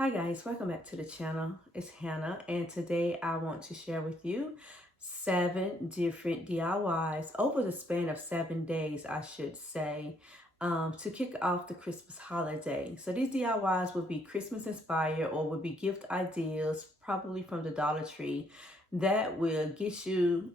Hi guys, welcome back to the channel. It's Hannah, and today I want to share with you 7 different DIYs over the span of 7 days, I should say, to kick off the Christmas holiday. So these DIYs will be Christmas inspired or will be gift ideas, probably from the Dollar Tree, that will get you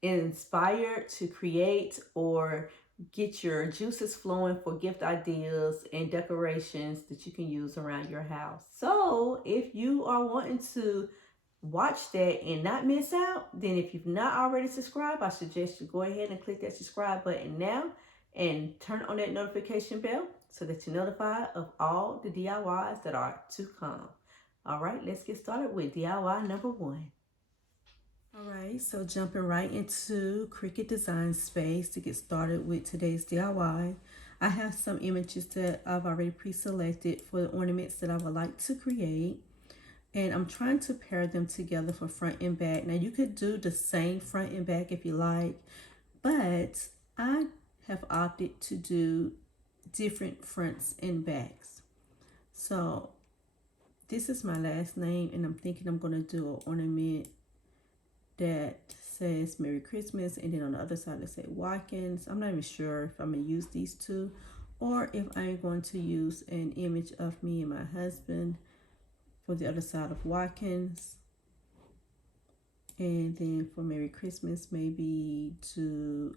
inspired to create or get your juices flowing for gift ideas and decorations that you can use around your house. So if you are wanting to watch that and not miss out, then if you've not already subscribed, I suggest you go ahead and click that subscribe button now and turn on that notification bell so that you're notified of all the DIYs that are to come. All right, let's get started with DIY number 1. All right, so jumping right into Cricut Design Space to get started with today's DIY. I have some images that I've already pre-selected for the ornaments that I would like to create. And I'm trying to pair them together for front and back. Now you could do the same front and back if you like, but I have opted to do different fronts and backs. So this is my last name, and I'm thinking I'm going to do an ornament that says Merry Christmas, and then on the other side it say Watkins. I'm not even sure if I'm going to use these two or if I'm going to use an image of me and my husband for the other side of Watkins, and then for Merry Christmas maybe do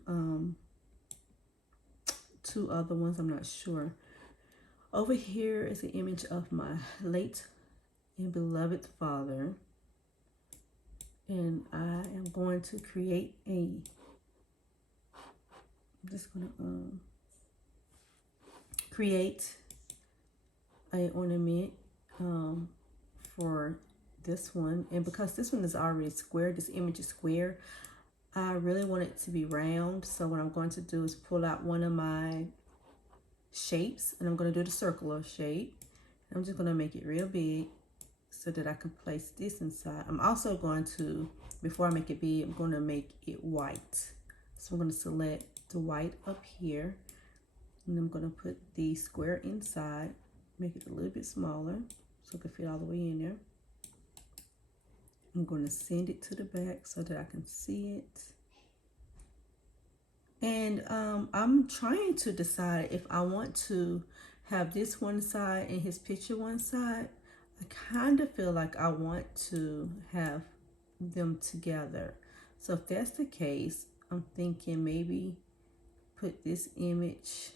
two other ones. I'm not sure. Over here is an image of my late and beloved father, and I am going to create I'm just going to create a ornament for this one. And because this one is already square, this image is square, I really want it to be round. So what I'm going to do is pull out one of my shapes, and I'm going to do the circular shape. I'm just going to make it real big so that I can place this inside. I'm also going to, before I make it big, I'm going to make it white. So I'm going to select the white up here, and I'm going to put the square inside, make it a little bit smaller so it can fit all the way in there. I'm going to send it to the back so that I can see it. And I'm trying to decide if I want to have this one side and his picture one side. I kind of feel like I want to have them together. So if that's the case, I'm thinking maybe put this image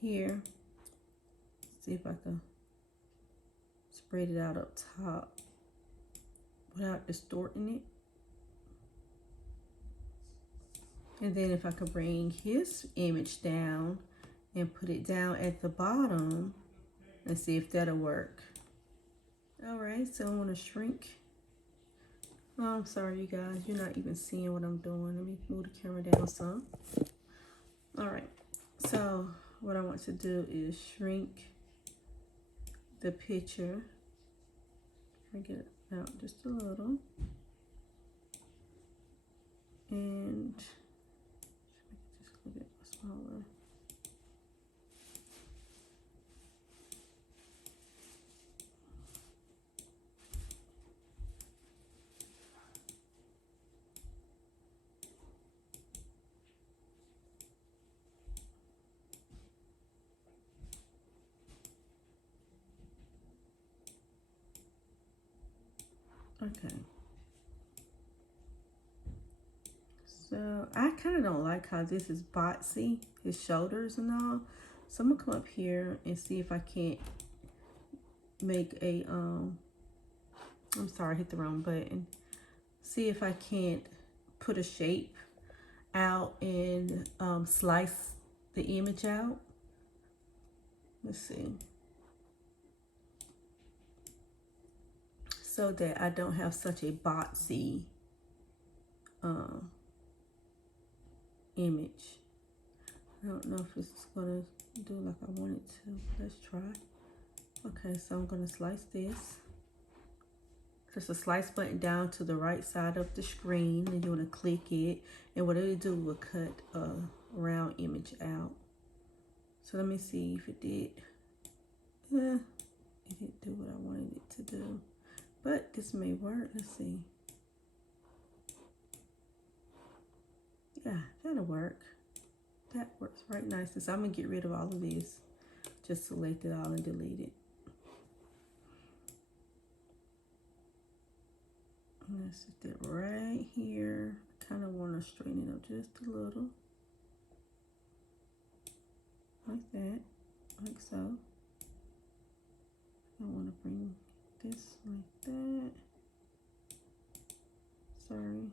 here. See if I can spread it out up top without distorting it. And then if I could bring his image down and put it down at the bottom and see if that'll work. All right, so I want to shrink. Oh, I'm sorry, you guys. You're not even seeing what I'm doing. Let me move the camera down some. All right, so what I want to do is shrink the picture. Shrink it out just a little. And just a little bit smaller. Okay. So I kind of don't like how this is boxy, his shoulders and all. So I'm gonna come up here and see if I can't make a I'm sorry, I hit the wrong button. See if I can't put a shape out and slice the image out. Let's see. So that I don't have such a boxy image. I don't know if it's gonna do like I want it to. Let's try. Okay, so I'm gonna slice this. Just a slice button down to the right side of the screen, and you want to click it, and what it'll do will cut a round image out. So let me see if it did. It didn't do what I wanted it to do. But this may work. Let's see. Yeah, that'll work. That works right nicely. So I'm going to get rid of all of this. Just select it all and delete it. I'm going to sit that right here. I kind of want to straighten it up just a little. Like that. Like so. I want to bring this like that. Sorry.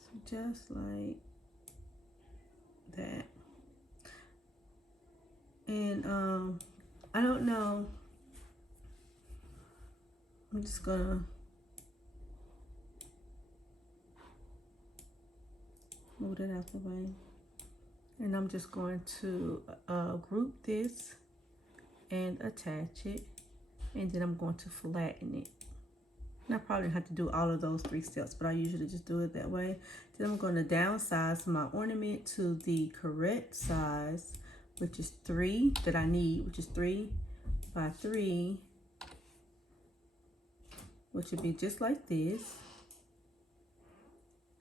So just like that. And I don't know. I'm just gonna move that out the way. And I'm just going to group this and attach it. And then I'm going to flatten it. And I probably have to do all of those 3 steps, but I usually just do it that way. Then I'm going to downsize my ornament to the correct size, which is 3 that I need, which is 3 by 3, which would be just like this.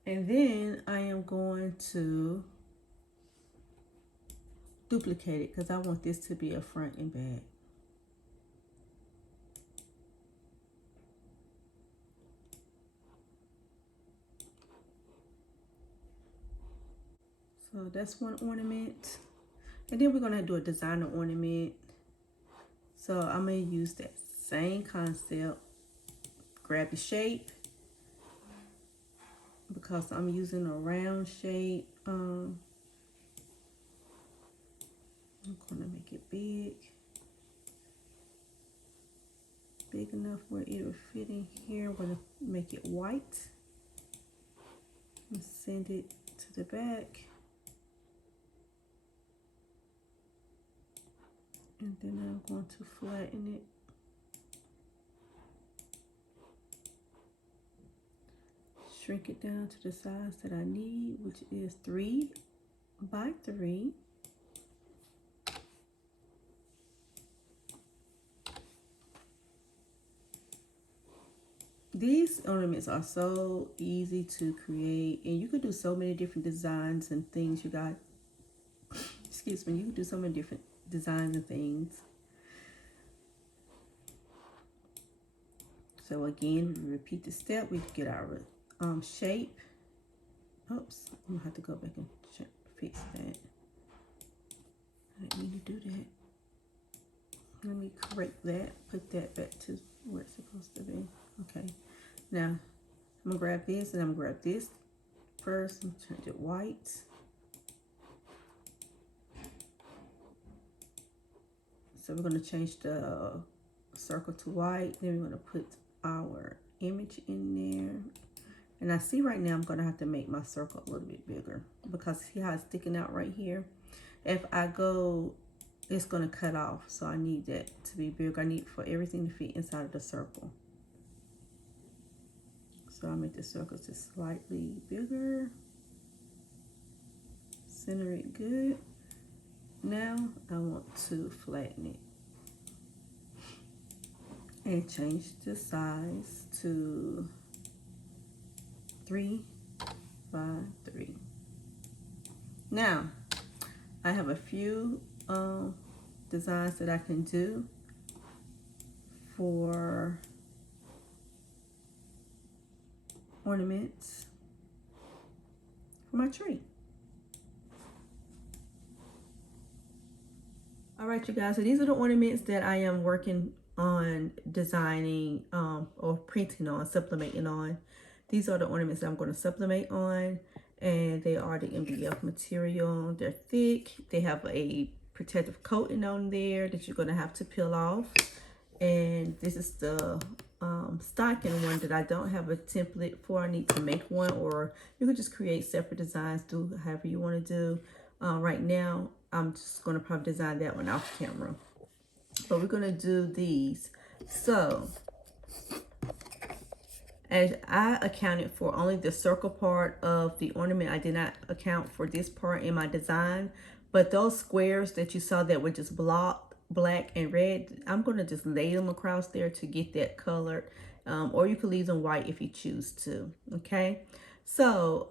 And then I am going to duplicate it because I want this to be a front and back. So that's one ornament. And then we're going to do a designer ornament. So I'm going to use that same concept. Grab the shape. Because I'm using a round shape. I'm going to make it big. Big enough where it will fit in here. I'm going to make it white. And send it to the back. And then I'm going to flatten it. Shrink it down to the size that I need, which is 3 by 3. These ornaments are so easy to create, and you could do so many different designs and things. You got, excuse me, you can do so many different designs and things. So again, we repeat the step. We get our shape. Oops, I'm gonna have to go back and fix that. I didn't mean to do that. Let me correct that. Put that back to where it's supposed to be. Okay. Now I'm gonna grab this and I'm gonna grab this first and change it white. So we're going to change the circle to white. Then we're going to put our image in there. And I see right now I'm going to have to make my circle a little bit bigger. Because see how it's sticking out right here? If I go, it's going to cut off. So I need that to be bigger. I need for everything to fit inside of the circle. So I'll make the circle just slightly bigger. Center it good. Now I want to flatten it and change the size to 3 by 3. Now I have a few designs that I can do for ornaments for my tree. All right, you guys, so these are the ornaments that I am working on designing or printing on, sublimating on. These are the ornaments that I'm going to sublimate on, and they are the MDF material. They're thick. They have a protective coating on there that you're going to have to peel off. And this is the stocking one that I don't have a template for. I need to make one, or you could just create separate designs, do however you want to do. Right now, I'm just going to probably design that one off camera. But we're going to do these. So, as I accounted for only the circle part of the ornament, I did not account for this part in my design. But those squares that you saw that were just black and red, I'm going to just lay them across there to get that colored. Or you could leave them white if you choose to. Okay. So,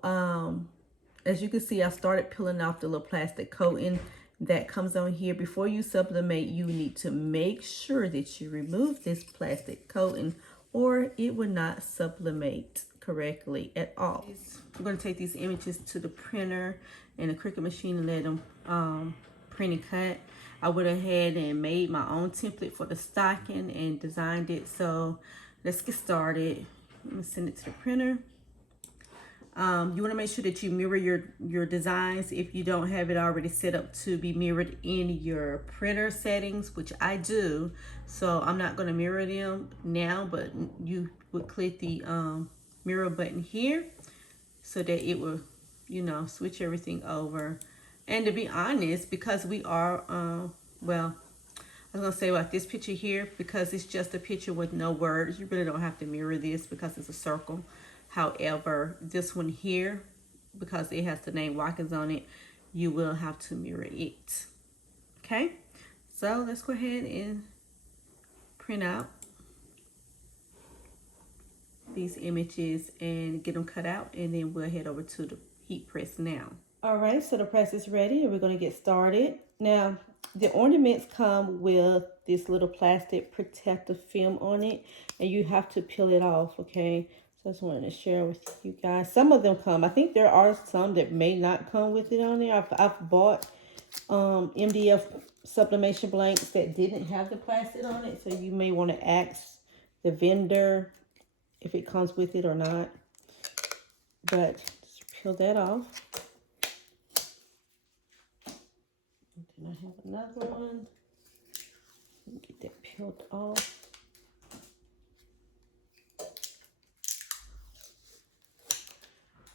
as you can see, I started peeling off the little plastic coating that comes on here. Before you sublimate, you need to make sure that you remove this plastic coating or it will not sublimate correctly at all. I'm going to take these images to the printer and the Cricut machine and let them print and cut. I went ahead and made my own template for the stocking and designed it. So let's get started. I'm going to send it to the printer. You want to make sure that you mirror your designs if you don't have it already set up to be mirrored in your printer settings, which I do. So I'm not going to mirror them now, but you would click the mirror button here so that it will, you know, switch everything over. And to be honest, because we are, well, I was going to say about this picture here, because it's just a picture with no words, you really don't have to mirror this because it's a circle. However, this one here, because it has the name Watkins on it, you will have to mirror it. Okay, so let's go ahead and print out these images and get them cut out, and then we'll head over to the heat press now. All right, so the press is ready and we're going to get started. Now, the ornaments come with this little plastic protective film on it, and you have to peel it off, okay? So I just wanted to share with you guys. Some of them come. I think there are some that may not come with it on there. I've bought MDF sublimation blanks that didn't have the plastic on it, so you may want to ask the vendor if it comes with it or not. But just peel that off. And then I have another one. Get that peeled off.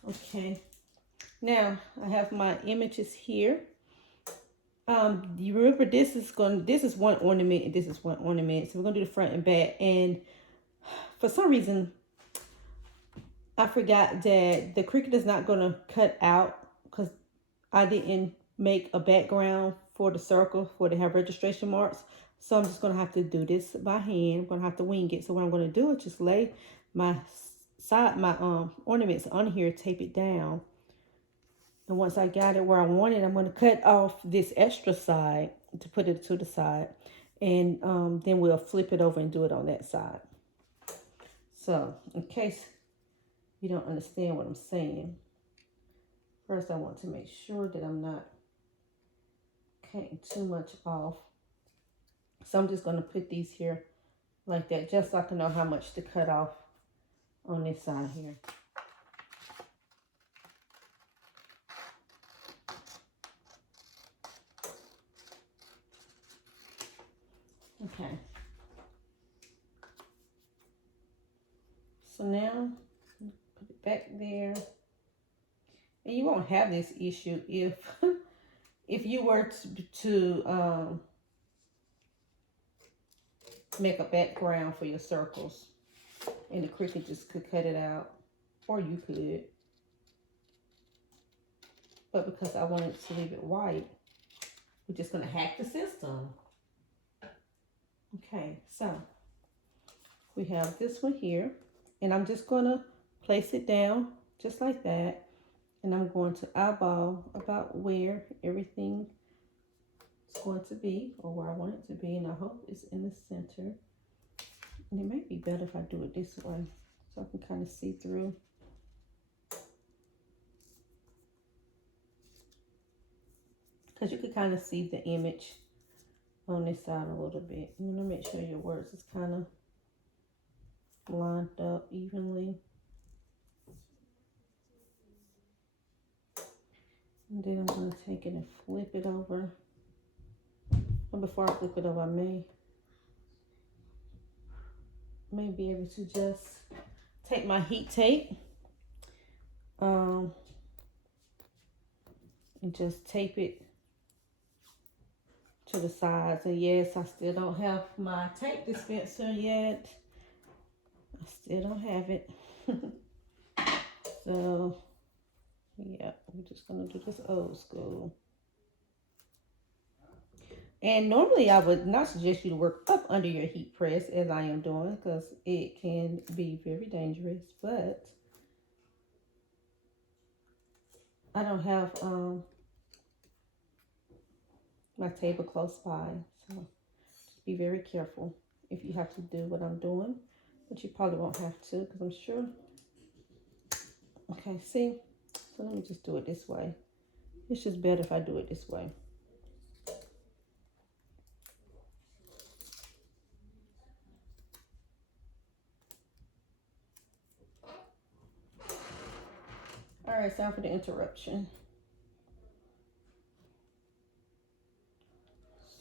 Okay, now I have my images here. You remember this is one ornament and this is one ornament. So we're gonna do the front and back. And for some reason, I forgot that the Cricut is not gonna cut out because I didn't make a background for the circle for to have registration marks. So I'm just gonna have to do this by hand. I'm gonna have to wing it. So what I'm gonna do is just lay my ornaments on here, tape it down. And once I got it where I want it, I'm going to cut off this extra side to put it to the side. And then we'll flip it over and do it on that side. So in case you don't understand what I'm saying, first I want to make sure that I'm not cutting too much off. So I'm just going to put these here like that, just so I can know how much to cut off on this side here. Okay. So now put it back there. And you won't have this issue if if you were to make a background for your circles and the Cricut just could cut it out, or you could. But because I wanted to leave it white, we're just going to hack the system. Okay, so we have this one here, and I'm just going to place it down just like that, and I'm going to eyeball about where everything is going to be, or where I want it to be, and I hope it's in the center. And it might be better if I do it this way so I can kind of see through. Because you can kind of see the image on this side a little bit. You want to make sure your words is kind of lined up evenly. And then I'm going to take it and flip it over. And before I flip it over, I may be able to just take my heat tape and just tape it to the sides. And yes, I still don't have my tape dispenser yet. I still don't have it. So, yeah, we're just going to do this old school. And normally I would not suggest you to work up under your heat press as I am doing, because it can be very dangerous. But I don't have my table close by, so just be very careful if you have to do what I'm doing. But you probably won't have to, because I'm sure. Okay, see? So let me just do it this way. It's just better if I do it this way. All right, sorry for the interruption.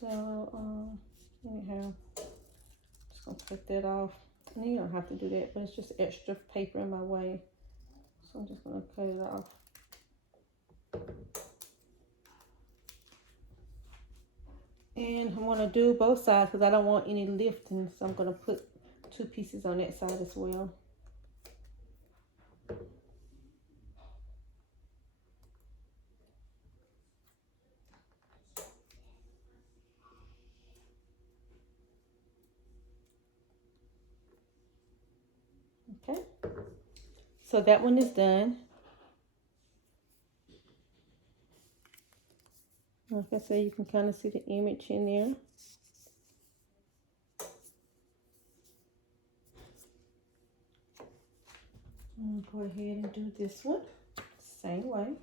So, anyhow, just gonna cut that off. And you don't have to do that, but it's just extra paper in my way. So I'm just gonna cut it off. And I'm gonna do both sides because I don't want any lifting. So I'm gonna put 2 pieces on that side as well. Okay, so that one is done. Like I said, you can kind of see the image in there. I'm gonna go ahead and do this one same way.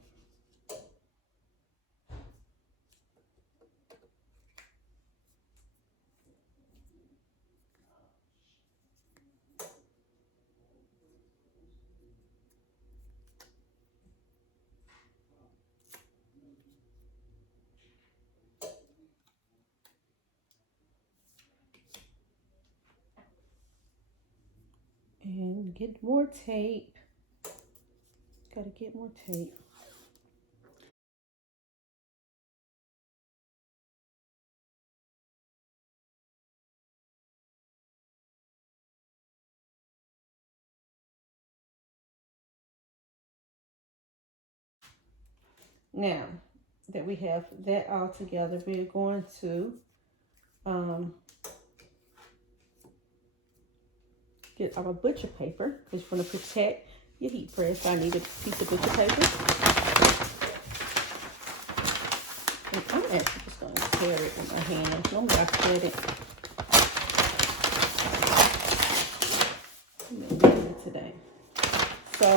And get more tape. Gotta get more tape. Now that we have that all together, we're going to get our butcher paper, because you want to protect your heat press. So I need a piece of butcher paper. And I'm actually just going to tear it in my hand. Normally I cut it. I'm going to use it today. So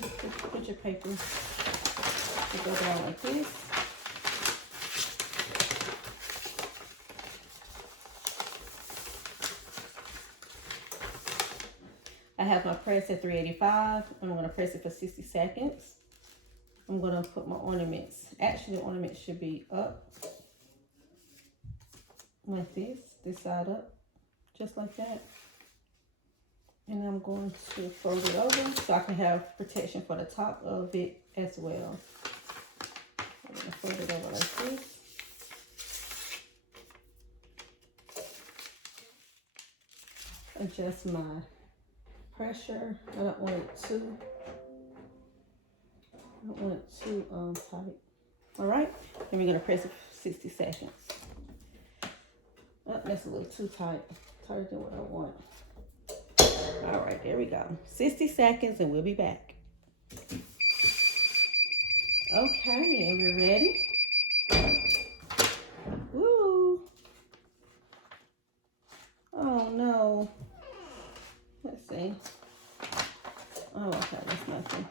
this butcher paper will go down like this. I have my press at 385. I'm going to press it for 60 seconds. I'm going to put my ornaments. Actually, the ornaments should be up like this side up, just like that. And I'm going to fold it over so I can have protection for the top of it as well. I'm going to fold it over like this. Adjust my pressure. I don't want it too tight. All right, then we're gonna press it for 60 seconds. Oh, that's a little too tight, tighter than what I want. All right, there we go. 60 seconds and we'll be back. Okay, and we're ready. Woo! Oh no. Let's see. Oh, okay, that's nothing.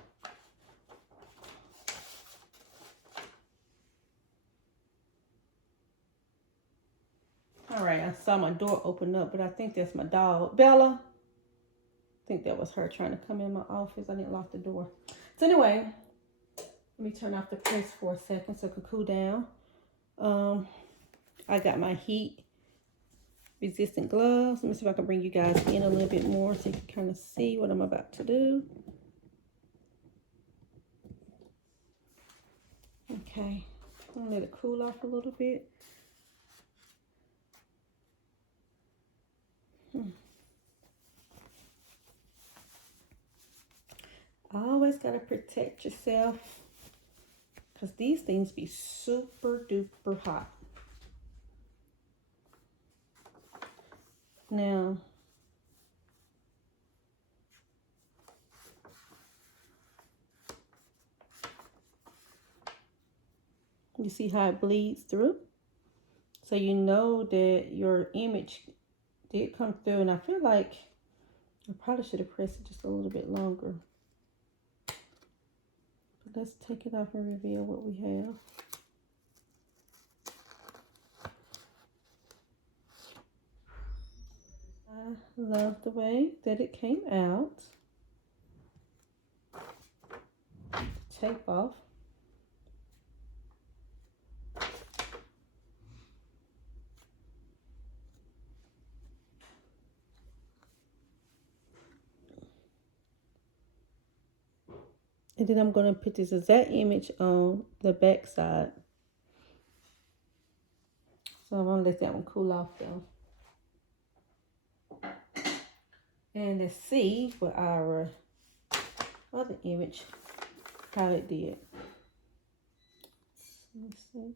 All right, I saw my door open up, but I think that's my dog. Bella. I think that was her trying to come in my office. I didn't lock the door. So anyway, let me turn off the press for a second so it can cool down. I got my heat resistant gloves. Let me see if I can bring you guys in a little bit more so you can kind of see what I'm about to do. Okay, I'm gonna let it cool off a little bit. Always gotta protect yourself because these things be super duper hot. Now, you see how it bleeds through? So you know that your image did come through, and I feel like I probably should have pressed it just a little bit longer. But let's take it off and reveal what we have. I love the way that it came out. Tape off. And then I'm going to put this exact image on the back side. So I'm going to let that one cool off though. And let's see for our other image how it did. Let's see.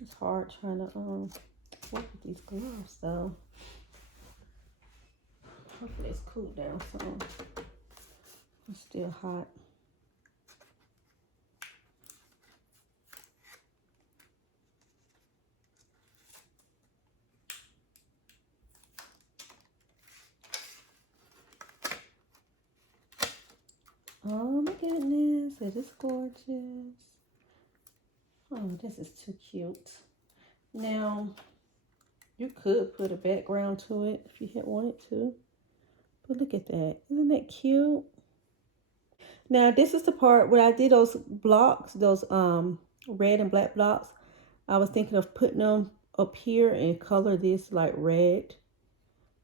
It's hard trying to work with these gloves though. Hopefully it's cooled down some. It's still hot. Oh my goodness, it is gorgeous. Oh, this is too cute. Now, you could put a background to it if you had wanted to. But look at that. Isn't that cute? Now, this is the part where I did those blocks, those red and black blocks. I was thinking of putting them up here and color this like red.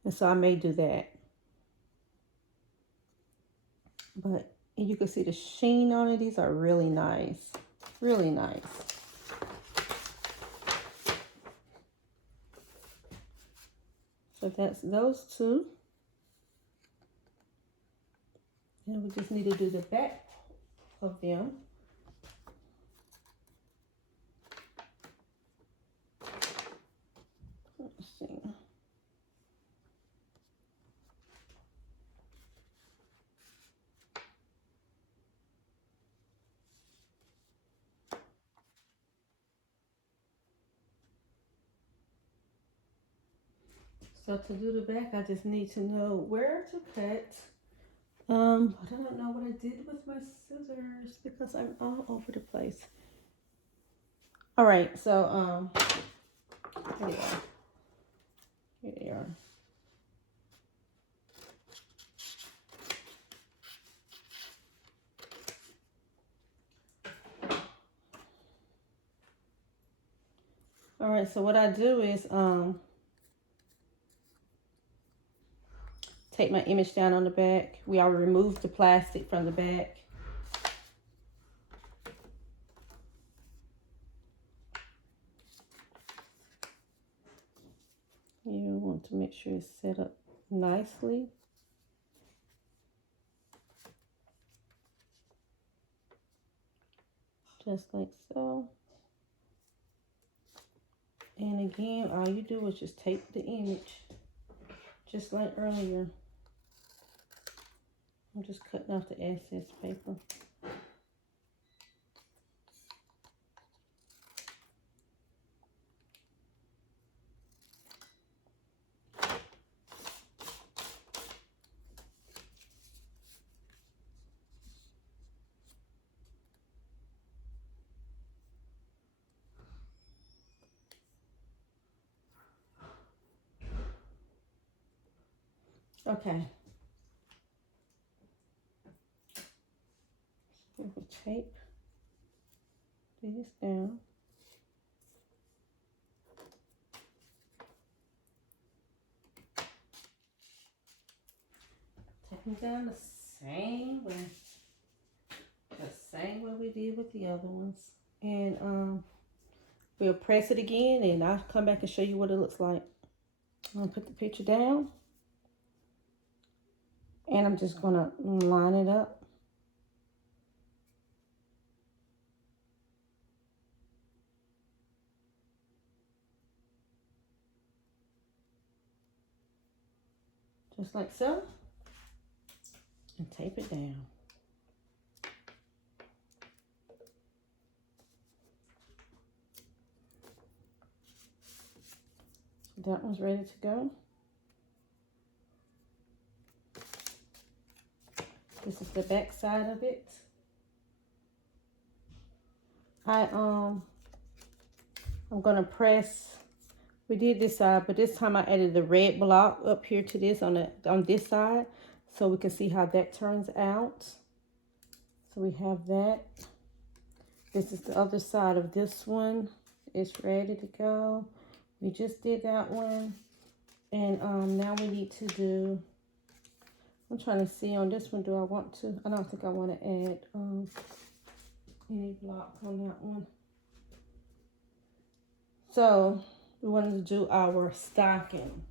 And so I may do that. But you can see the sheen on it. These are really nice. Really nice. So that's those two. And we just need to do the back of them. Let's see. So to do the back, I just need to know where to cut. But I don't know what I did with my scissors because I'm all over the place. All right, so here they are. Here they are. All right, so what I do is take my image down on the back. We already removed the plastic from the back. You want to make sure it's set up nicely. Just like so. And again, all you do is just tape the image, just like earlier. I'm just cutting off the excess paper. Okay. So we tape this down. Taking down the same way. Same way we did with the other ones. And we'll press it again and I'll come back and show you what it looks like. I'm gonna put the picture down. And I'm just gonna line it up. Just like so. And tape it down. That one's ready to go. This is the back side of it. I'm gonna press. We did this side, but this time I added the red block up here to this on this side, so we can see how that turns out. So we have that. This is the other side of this one. It's ready to go. We just did that one, and now we need to do. I'm trying to see on this one. Do I want to? I don't think I want to add any block on that one. So we wanted to do our stocking.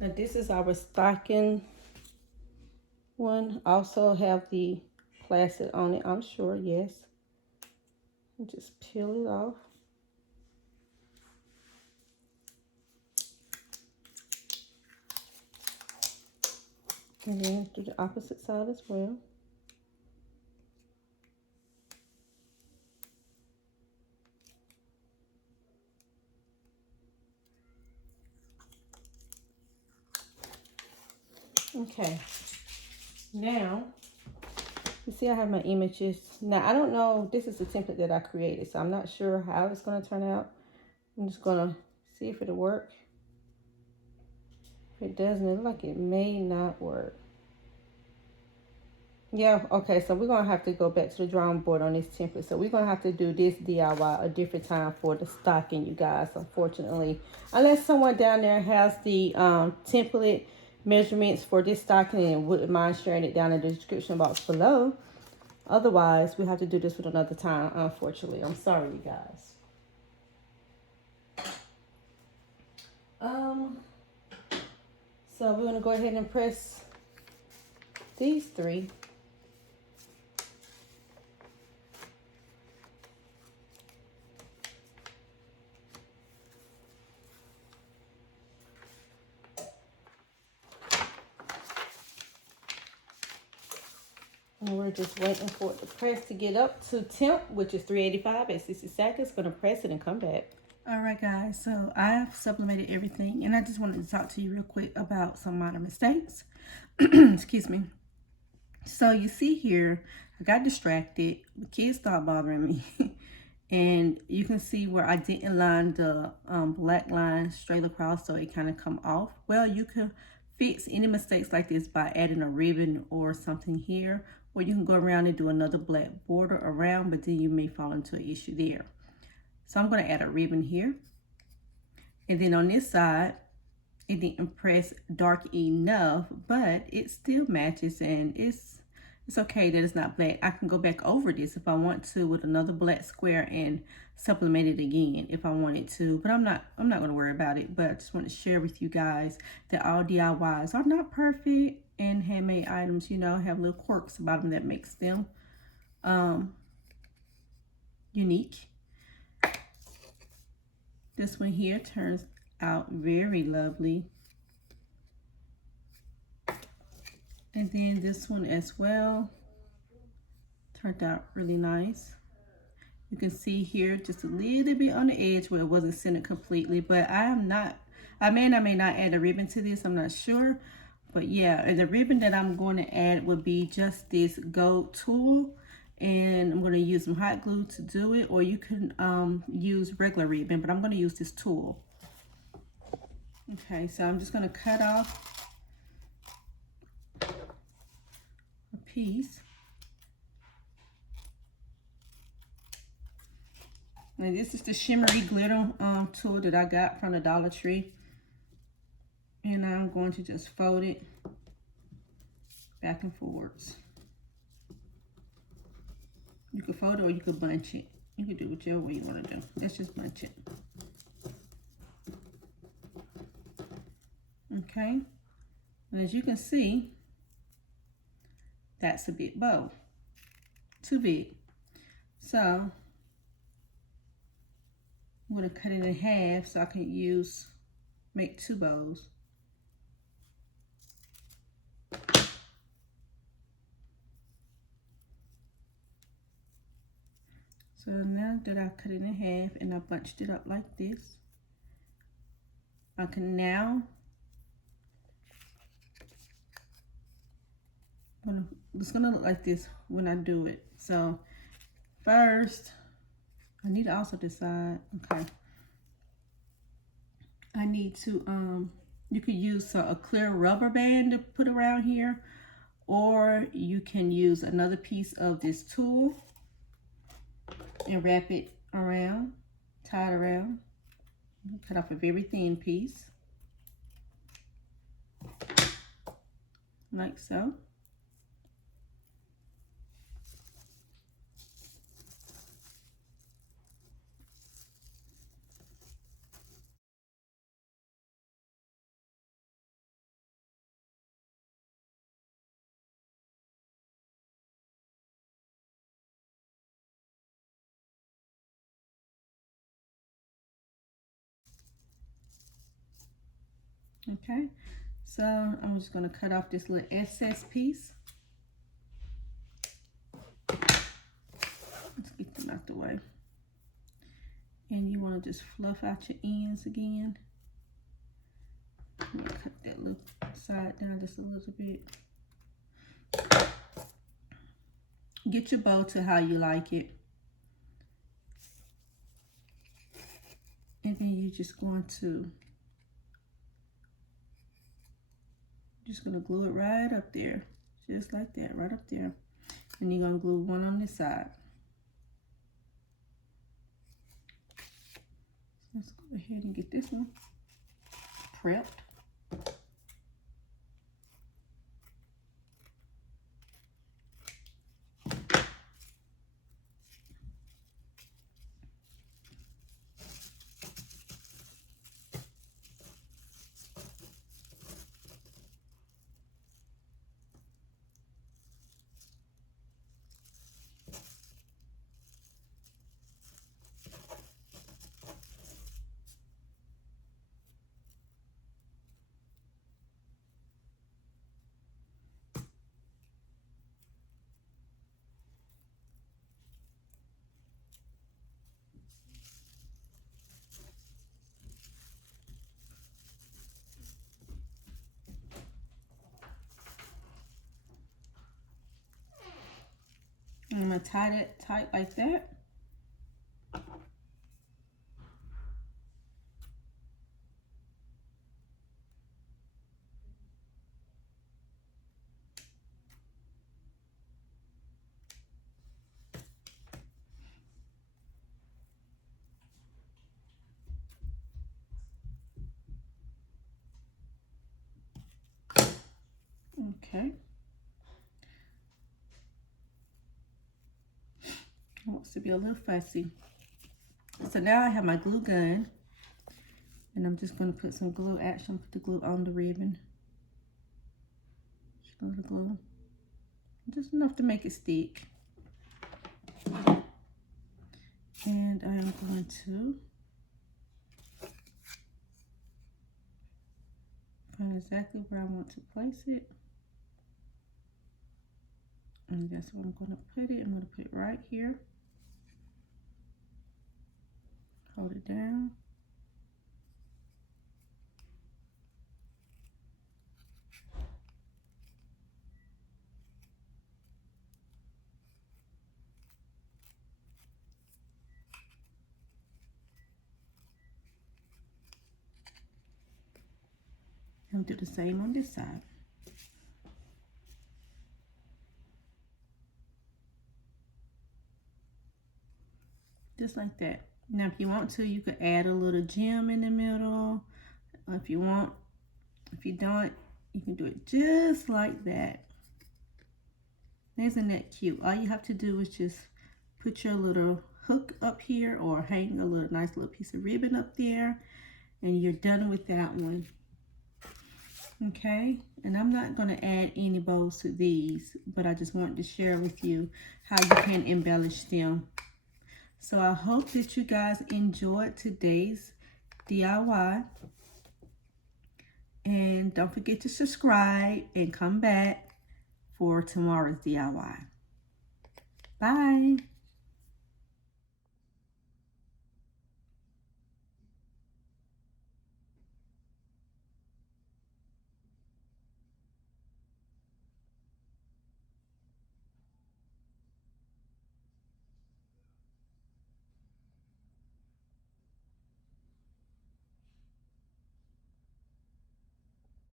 Now this is our stocking one. Also have the plastic on it, I'm sure, yes. And just peel it off. And then do the opposite side as well. Okay, now you see I have my images. Now I don't know, this is the template that I created, so I'm not sure how it's going to turn out. I'm just going to see if it'll work. If it doesn't, it looks like it may not work. Yeah, okay, so we're going to have to go back to the drawing board on this template. So we're going to have to do this DIY a different time for the stocking, you guys, unfortunately. Unless someone down there has the template measurements for this stocking and wouldn't mind sharing it down in the description box below. Otherwise, we have to do this with another time, unfortunately. I'm sorry, you guys. So we're going to go ahead and press these three. And we're just waiting for it to press to get up to temp, which is 385 at 60 seconds. Gonna press it and come back. All right, guys, so I've sublimated everything, and I just wanted to talk to you real quick about some minor mistakes. Excuse me. So you see here, I got distracted. The kids started bothering me. And you can see where I didn't line the black line straight across, so it kind of come off. Well, you can fix any mistakes like this by adding a ribbon or something here, or you can go around and do another black border around, but then you may fall into an issue there. So I'm going to add a ribbon here. And then on this side, it didn't press dark enough, but it still matches, and it's okay that it's not black. I can go back over this if I want to with another black square and supplement it again if I wanted to, but I'm not going to worry about it. But I just want to share with you guys that all DIYs are not perfect, and handmade items, you know, have little quirks about them that makes them unique. This one here turns out very lovely. And then this one as well turned out really nice. You can see here just a little bit on the edge where it wasn't centered completely, but I may not add a ribbon to this, I'm not sure. But yeah, and the ribbon that I'm going to add would be just this gold tool, and I'm going to use some hot glue to do it, or you can use regular ribbon, but I'm going to use this tool. Okay, so I'm just going to cut off a piece. And this is the shimmery glitter tool that I got from the Dollar Tree. And I'm going to just fold it back and forwards. You could fold it or you could bunch it. You could do whichever way you want to do. Let's just bunch it. Okay. And as you can see, that's a big bow. Too big. So I'm going to cut it in half so I can make 2 bows. So now that I cut it in half and I bunched it up like this, I can now, it's gonna look like this when I do it. So first, I need to also decide, okay, I need to, you could use a clear rubber band to put around here, or you can use another piece of this tulle and wrap it around, tie it around, cut off a very thin piece, like so. Okay, so I'm just going to cut off this little excess piece. Let's get them out the way. And you want to just fluff out your ends again. I'm going to cut that little side down just a little bit. Get your bow to how you like it. And then you're just going to glue it right up there, just like that, right up there. And you're gonna glue one on this side. So let's go ahead and get this one prepped. I'm going to tie it tight like that. Okay. It wants to be a little fussy. So now I have my glue gun, and I'm just going to put some glue. Actually, put the glue on the ribbon. Just a little glue, just enough to make it stick. And I am going to find exactly where I want to place it. And that's where I'm going to put it. I'm going to put it right here. Hold it down. And do the same on this side. Just like that. Now, if you want to, you could add a little gem in the middle. If you want, if you don't, you can do it just like that. Isn't that cute? All you have to do is just put your little hook up here or hang a little nice little piece of ribbon up there, and you're done with that one. Okay, and I'm not going to add any bows to these, but I just wanted to share with you how you can embellish them. So I hope that you guys enjoyed today's DIY. And don't forget to subscribe and come back for tomorrow's DIY. Bye.